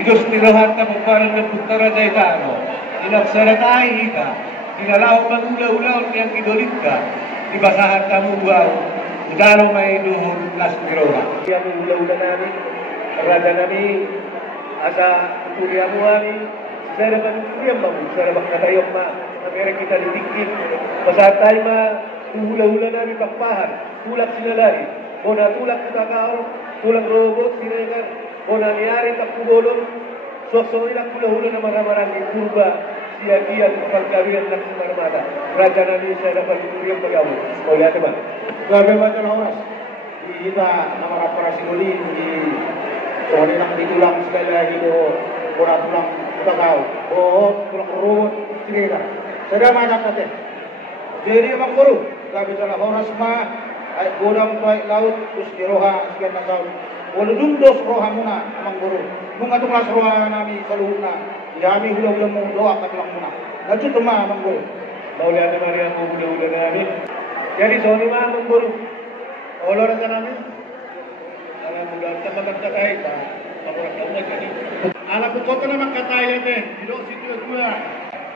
Gusto na pagparang ng Puntara Gaetano, inagsaratain ka, kinalaw mangulaw-ulaw niyang kidolit ka, ibasahan ka mungwaw, udalo may duhon las miroha. Yang ulaw-ulaw namin, rada namin, asa kuliah mo namin, sana kuliah mo, sana makatayok ma, kamera kita ditikit, basahan tayo ma, ulaw-ulaw namin pakpahan, tulak sinalari, o natulak kita kao, tulang robot, sinegar, o nangyari takpugolong, sosok ilang hula-hula na marang-marang kurba, siya-siya pagkawian ng sumarmada. Raja namin saya dapat dituriang pag-awal. O lihat ba? Grabe ba ito na oras? Kita namarap para si Uli, so nilang ditulang sekali lagi ko, kurang tulang utagaw, o tulang robot, sige ka. Sada manak natin. Jadi emang guru, grabe ito na oras ma, ay gudang baik laut, terus diroha, sekian na saud. Wala dundos roha muna, amang guru. Nung atong las roha namin sa luhut na, yami hula-hula mong doa katilang muna. Nadyo tuma, amang guru. Maulihan naman rin ang hula-hula namin. Jadi, sorry ma, amang guru. Olor ka namin. Alam mo lang, sa magkakatay ka, pakurakal na jadi. Anak ko ko naman kataya din, dilo si Tuya.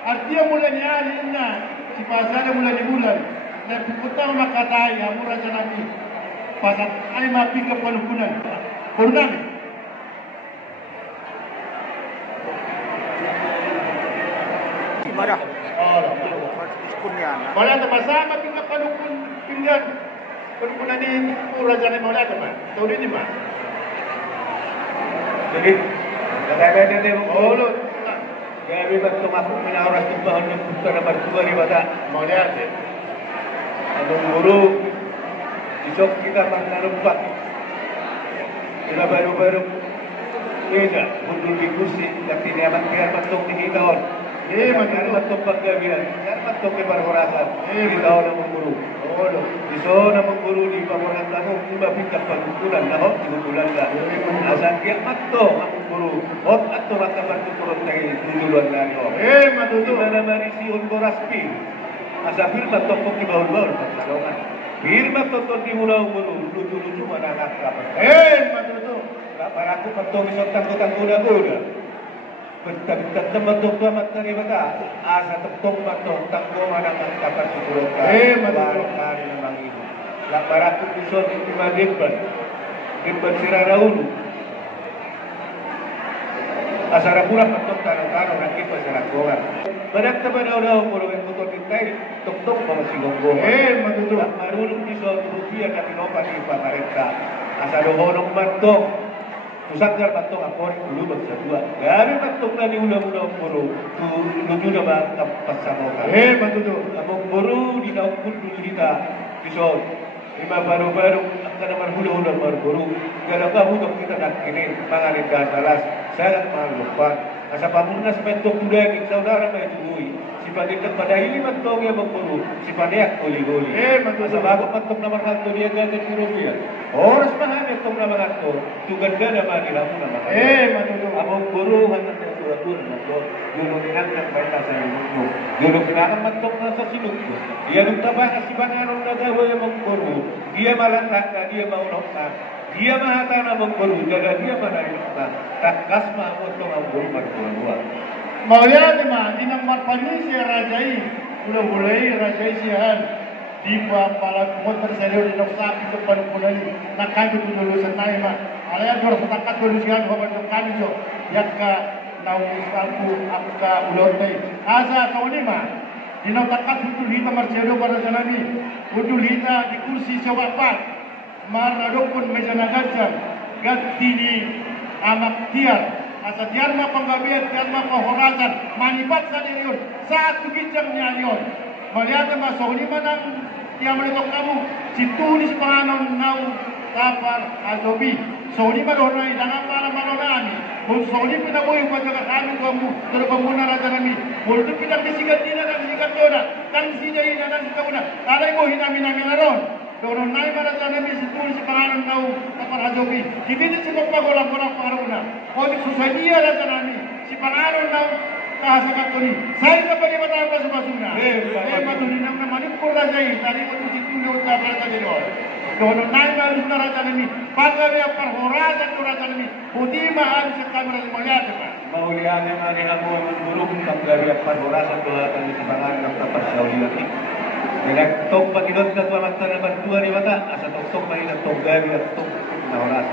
At dia mula niya, alin na, si Pasada mula ni Bulan, na pupunta makataya, mura sa namin. Pasat ay mapika panukunan. Kurang. Marah. Oh, Kunyan. wala na masama pika panukun pinggan. Panukunan ni mura sa namin wala ba? Tahu din ba? Jadi, kata-kata dia Oh, mengulur. lo. Gabi ba tumakot mo na oras tumbahon ng Puntara Martua ni Bata? Mau lihat ya. Amang guru, isok kita pangalumpat. Kita baru-baru beda, mundur di kursi, tapi dia biar matung di tahun. Biar matung paggabian, biar matung ke parhorasan. Di tahun amang guru. Oh, iso namang guru di pamoran tamu, iba pinta pagkukulan na hot, ibukulan ka. Asan kaya matung amang guru, hot at tumatapan tuturot tayo duduluan na rin. Matuto. Iba na marisi Honcoraspi. Asa firma tokok di bawah-bawah pagkakaroon. Firma tokok di mula-mula, lucu-lucu mana anak kapan. Matuto. Para aku patong isang tanggo-tanggo-na-guna. Bentar-bentar teman dokter materi bata. Asa tetong matong tanggo mana anak kapan siguro ka. Matuto. Kari memang ibu. Para aku kusot lima demban. Demban siraraunu. Asara pura patong tanong-tanong nanti pasarakoran. Badak teman daw puro yang motor tintai tok-tok pa masigonggo. Matuto. Marunong di sa rupiah na pinopa ni pamarenta. Asara honong matong. Kusanggar matong ako rin ulubag sa dua. Gabi matong na ni ulang-ulang puro. Luto na ba ang pasamo ka? Matuto. Among puro di na ukul dulu kita. Pisot. Lima baru-baru ang kanaman hula-hula marguru. Gala ka hudok kita nakinin. Mga nagdasalas. Sangat malupan. Asa pamunas mentok kudaging saudara may tuloy. Si Padikang padahili matong yang magpuro. Si Padiak goli-goli. Asa bago matong naman hanto niya gagat European. Oras mahanap itong naman hanto. Tuganda naman nila mo naman. Matuto. Among guru hanggang sa suratur na to. Yunong inanggang baita sa ilong mo. Yunong pinakang matong na sa silog mo. Dia nung tabang si Bananong nagawa yung mga guru. Dia malantak na, dia maunok na. Dia mahata na mong guru, dada dia manarinok na. Takas maamot ng ang guru magkuha. Maulihat ma, dinang marpani siya rajai, ulay-ulay rajai siyahan. Di ba pala motor seriyo dinang sapi ke panukunan nakando tudulusan na ma. Alaya dua sa takat tudulusan ko ba kami so. Yak ka nausaku ka ulotay. Asa tauni ma. Dinang takat tudulita marcelo para sa nami. Tudulita di kursi sa wapat. Maradokun meja nagajan ganti di amak tiar asa tiar ma panggabian tiar ma pahorasan manipat sa niyon saat bigitang niya niyon malihat ma soni manang tiar malitok kamu situnis panganon nau tapar adobi soni manonai dangan para manonani kung soni pinaboy pa jaga kami kamu terus pamuna raja nami multo pinang disigat dina dan disigat dona kan sidai dan sikabuna alay mo hinami-nami na ron. Dono nai mana tanami situli si pangalan nau tapar hajobi. Kita ni sebab pagolang-golang paruna. Oh di susahnya lah tanami si pangalan nau kahasakat tuni. Saya ka bagi mata apa subasuna. Matuli nang naman ko raja ini tadi mo situli uta para tadi do. Dono nai mana raja nami pagawe parhorasan raja nami. Budi mahal sa kamera mo yata. marian yang ani ang mga guru ng gari at panurasan doon ang isipangan ng kapasyaw nila. Nagtog patilot na tuwamata na bantuan ni Mata, asa tog-tog pa rin ang tog gari at tog na oras.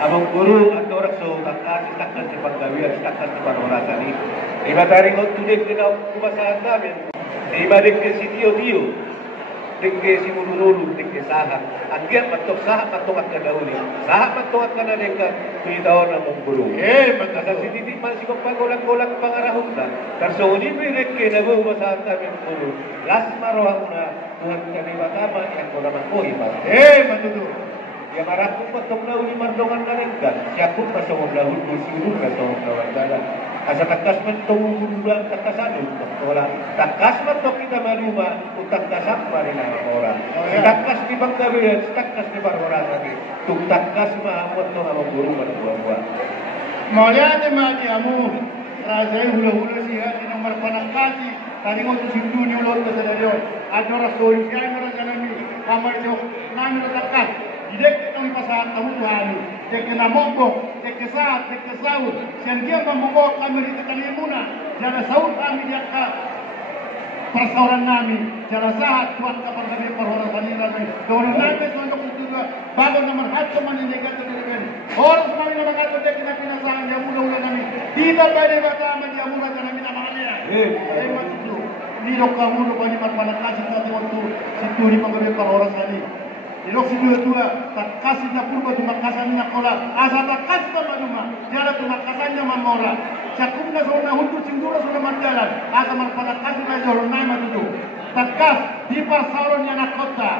Abang guru at oras so takkan si panggawi at takkan si panurasan ni. Iba taring o tulik din ako kumasahan namin. Iba din si Tio-Tio. Tingke si Mulululu, tingke saha. Ang giyan matok saha matungat ka na uli. Saha matungat ka na rin ka, kuitaw na mong guru. Magkasa si Titi man si pagkulang-kulang pangarahong na. Karso uli pirit ke na buwa sa amin guru. Las marohang na, Tuhan kami matama, yang ko naman ko iba. Matuto. Ya marah ko patok na uli mardongan na rin ka. Siya ko pa sa mga lahul ko siguro na sa mga wala. Asa takas man itong gululang takasan, wala. Takas man ito kita maluma, utang tasak pa rin ang orang. Takas di pagkabihan, takas di parhorasan. Tung takas mahamot ito ang guru buwa-buwa. Maulia de mati amu, razai hula-hula siya, di nomor panangkasi, tadi mo to sindu ni ulot sa dalyon. Adora soy siya, adora kanami, kamar niyo, nami na takas. Dek itong pasahan tamu Tuhan, dek na monggo, dek saat, dek saud, siang dia membawa kami di tengah muna, jana saud kami dia ka persauran nami, jana saat Tuhan kapan kami perhorasan ini kami, doang nami Tuhan juga, bago naman hatso man hindi ka tuligan, oras kami naman ato dek na pinasahan dia mula-ula nami, tidak pwede matama dia mula sa namin ang mga niya. Matuto, nilok ka muna pa ni magpanakasin sa tiwag si Turi pagkabi perhorasan ini. Ilok si dua-dua, tak kasih na purba tumakasan niya kola. Asa tak kasih na maduma, jala tumakasan niya mamora. Siyakum na sa una hundu singdura sa naman jalan. Asa magpalakasin na jolo na matuto. Tak kas, di pa sauron niya na kota.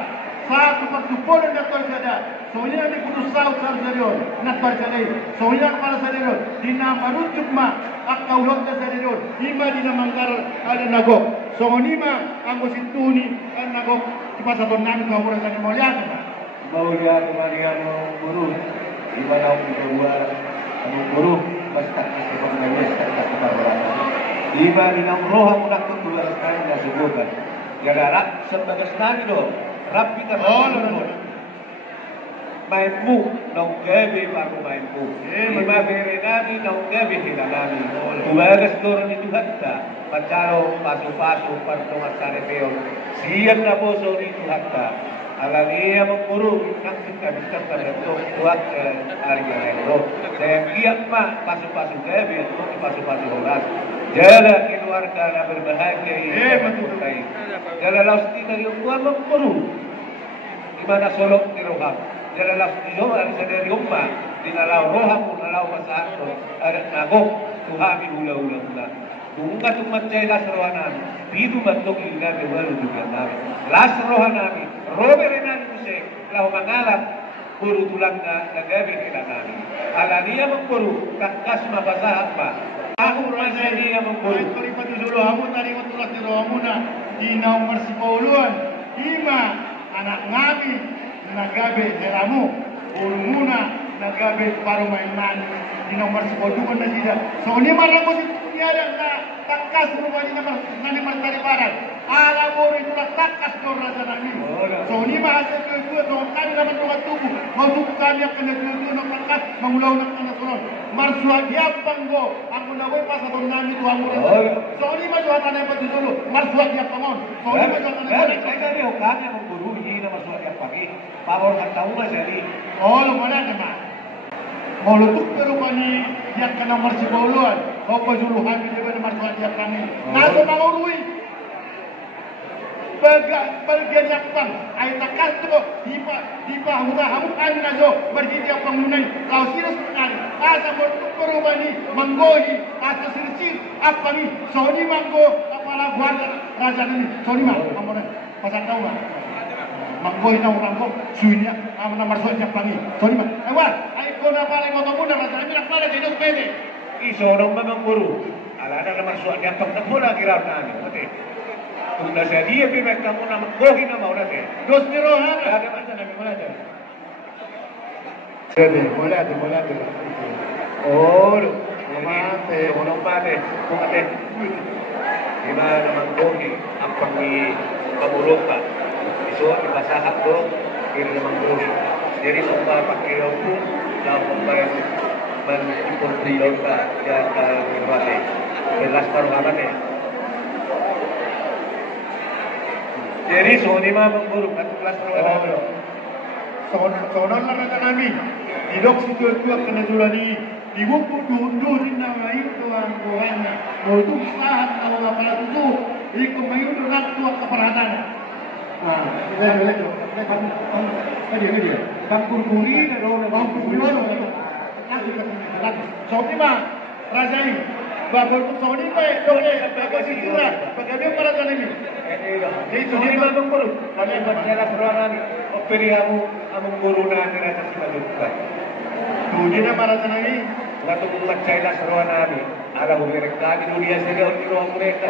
Sa tupag-tupolan na torjada. So ini ang kudu saud sa saryon, na torjada. So ini ang para sa saryon, di na marujuk ma, ak kaulog na sa saryon. Ima di na manggar ala nagok. So ini ma, ang kusintuni, ang nagok. Di sa namin kamuran sa Maulia. Maulia marian ang guru. Iba na ang guru. Ang guru, basta kasi pagmayos, basta sa parhorasan. Iba din ang roha mo nakatutuwa sa kanya na subukan. Kaya sa bagas namin do, rapi ka sa maimmu ng gabi bago maimmu. Iba bere namin ng gabi hila namin. Tumagas doon ni Tuhatta, pagkaro paso-paso partong at sanepeo. Siyan na po so ni Tuhatta. Alam niya mong guru, naksik ka bisa sa ito, tuwag Arya Negro. Saya kiyak pa, paso-paso gabi at paso-paso oras. Jala keluarga na berbahagia matutay. Jala laos di na yung tuwa mong guru. Dimana solok ni Roham. Jala laos di Roham sa dari umma. Dinalaw Roham mo nalaw masahan ko. Arat nagok, tuhami hula-hula-hula. Kung ka tumatay las rohanan, dito matog ina de walu juga namin. Las rohanami, robere namin kasi lau mangalap puro tulang na nagabi kita namin. Alaniya mong puro, kakas mabasa pa. Ako rasa niya mong puro. Kali patusulo hamo tari mo tulak ni rohamo na inaw marsipauluan. Ima anak ngami nagabi helamu. Puro muna nagabi paru mainan inaw marsipauluan na sila. So ni marang mo si Tiara na takas mo ba ni Martari Barat. Alam mo rin na takas ko raja namin. So ni mahasal ko ito, doon kami naman mga tubo. Mautubo kami ang kanagluto ng takas, mangulaw ng kanasuron. Marsuag yapang go, ang unaway pa sa doon namin ito ang mura. So ni majuhatan na yung patutulo, marsuag yapang on. So ni majuhatan na yung patutulo. Kaya kami ang kami ang guru, hindi na marsuag yapang. Pawar ng taong na siya. Wala naman. Maulutuk pero kani yang kena marsipauluan. Kau pajuluhan di mana marsuag yapang ini. Naso mangurui. Bagian yang pang, ay takas to, di pa hamu kami na jo, berjidi ang pangunay, kau sirus sekali, asa mo perubani, manggohi, asa sirsir, apa ni, so ni manggo, kepala buat raja ni, so ni mah, amona, pasang tahu mah, manggohi na manggo, suinya, amona marsuak yang pangi, so ni mah, ay ko na pala mo muna, raja ni nak pala dito pwede, isorong memang guru, ala na marsuak yang pang bola kirap namin, oke. Kung nasa dia pimek kamu na magkohi na mauna siya. Dos miro ha? Ada macam nabi mula dyan. Mula. Oh, mate, unong mate, kung ate. Diba na magkohi ang pangmamurok ka. Iso, ibasahat ko, kiri na magkohi. Jadi magpapakiyaw ko, na magpapakiyaw man ipon priyaw ka, kaya ka nirwas. Kapate. Jelas baru kapan. Jadi Sony mah mengguru satu kelas perwakilan. Sono lang na kami. Idok si Joshua kena julani. Ibu po durin na ito ang buhay na. Untuk sahat na mga palatuto. Iko ngayon na ito ang kaparatan. Kita bilang itu. Dia. Bangkur kuri na doon. Bangkur kuri na doon. Sony mah. Rajai. Bagol ko Sony mah. Doon eh. Bagol si Jura. Pagkabi para sa nimi. Jadi Sony mah mengguru. Kami berjalan perlawanan. Operi among guru na nila sa sinagutkan. Dunia na para sa nimi. Waktu membaca seruan Nabi, ala mereka di dunia sehingga di ruang mereka.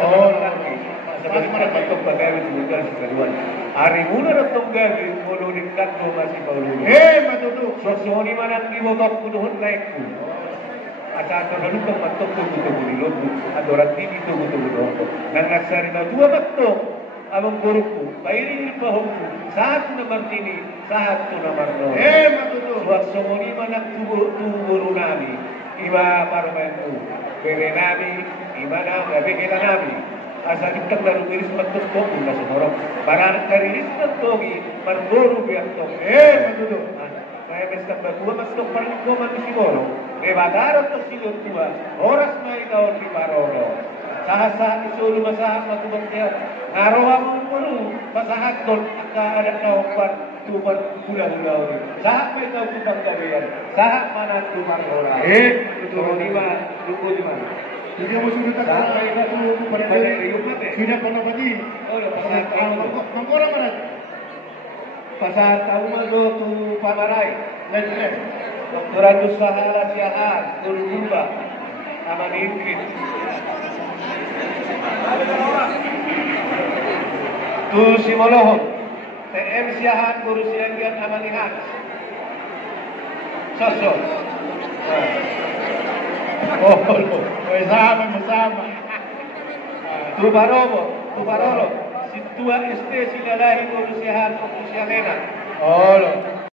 Sebagai mana bentuk bagaimana juga sekeduan. Hari mula datang gaji, mulu dekat masih baru. Betul. Sosoni mana di botok kuduhun naikku. Asa terlalu ke bentuk kudu di lobu. Adoran tinggi kudu lobu. Nang nasari na dua bentuk. Abang guruku, bayirin pahungku. Saat nomor ini, saat nomor nol. Betul. Sosoni mana tubuh guru Nabi. Ima parmentu, bere nabi, imana gabe kita nabi. Asa kita baru diri sebentuk togu na semorok. Barang dari togi, marguru biar togi. Betul. Saya meskan berdua masuk paling gua manusia moro. Lewatara to sigur tua, oras mai tahun di Marono. Sahasa isulu masahat matubaknya. Ngaroam mulu, masahat don ada naupan. Tuhan hula-hula ini. Saat mereka tutang kalian, saat mana Tuhan orang. Betul di mana? Tunggu di mana? Jadi kamu sudah tak pada sudah pernah pati. Oh ya, pasal tahu. Mangkora mana? Pasal tahu malu tu pamarai. Lepas. Doktoran usaha siahan, kurumba, aman ingkit. Tu si Molohon. TM siahan guru siagian amanihan. Sosok. Bersama. Tubaroro. Situa este silalahi guru siahan ofisialena. Oh,